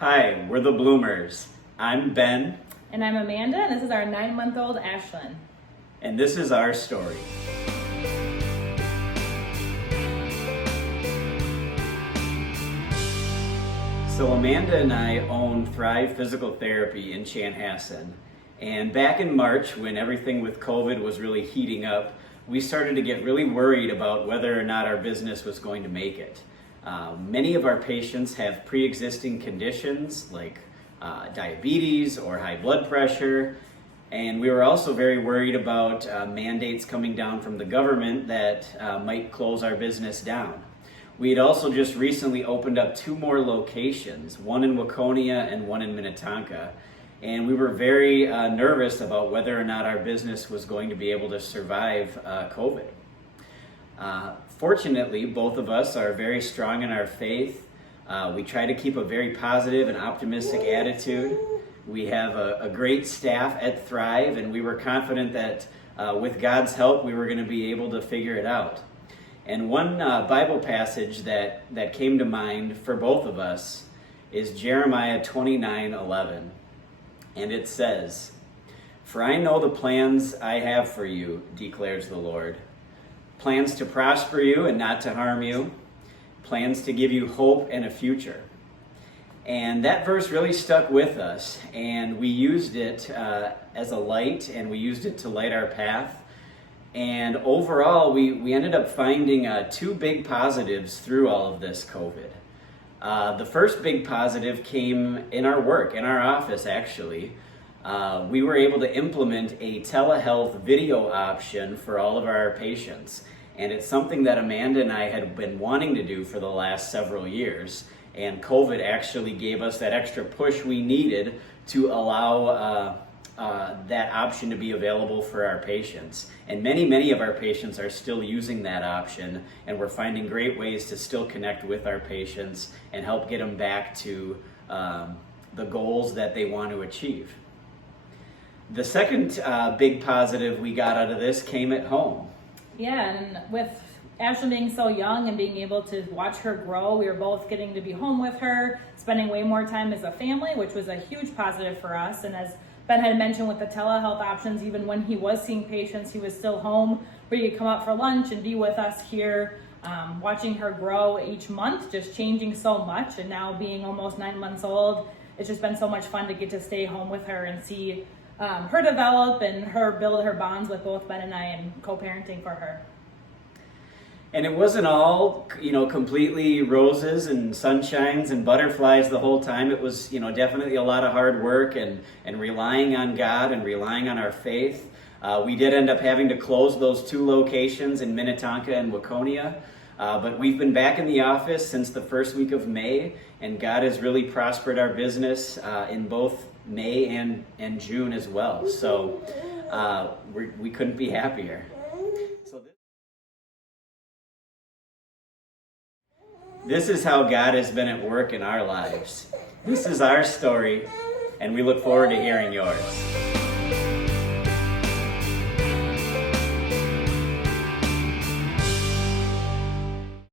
Hi, we're the Bloomers. I'm Ben. And I'm Amanda, and this is our 9-month-old Ashlyn. And this is our story. So Amanda and I own Thrive Physical Therapy in Chanhassen. And back in March, when everything with COVID was really heating up, we started to get really worried about whether or not our business was going to make it. Many of our patients have pre-existing conditions like diabetes or high blood pressure, and we were also very worried about mandates coming down from the government that might close our business down. We had also just recently opened up 2 more locations, one in Waconia and one in Minnetonka, and we were very nervous about whether or not our business was going to be able to survive COVID. Fortunately, both of us are very strong in our faith. We try to keep a very positive and optimistic attitude. We have a great staff at Thrive, and we were confident that with God's help, we were going to be able to figure it out. And one Bible passage that came to mind for both of us is Jeremiah 29:11. And it says, "For I know the plans I have for you, declares the Lord. Plans to prosper you and not to harm you. Plans to give you hope and a future." And that verse really stuck with us, and we used it as a light, and we used it to light our path. And overall, we ended up finding 2 big positives through all of this COVID. The first big positive came in our work, in our office actually. We were able to implement a telehealth video option for all of our patients. And it's something that Amanda and I had been wanting to do for the last several years. And COVID actually gave us that extra push we needed to allow that option to be available for our patients. And many of our patients are still using that option, and we're finding great ways to still connect with our patients and help get them back to the goals that they want to achieve. The second big positive we got out of this came at home. Yeah, and with Ashlyn being so young and being able to watch her grow, we were both getting to be home with her, spending way more time as a family, which was a huge positive for us. And as Ben had mentioned with the telehealth options, even when he was seeing patients, he was still home where he could come out for lunch and be with us here, watching her grow each month, just changing so much. And now being almost 9 months old, it's just been so much fun to get to stay home with her and see her develop and her build her bonds with both Ben and I and co-parenting for her. And it wasn't all, completely roses and sunshines and butterflies the whole time. It was, definitely a lot of hard work and relying on God and relying on our faith. We did end up having to close those 2 locations in Minnetonka and Waconia. But we've been back in the office since the first week of May, and God has really prospered our business in both May and June as well. So we couldn't be happier. This is how God has been at work in our lives. This is our story, and we look forward to hearing yours.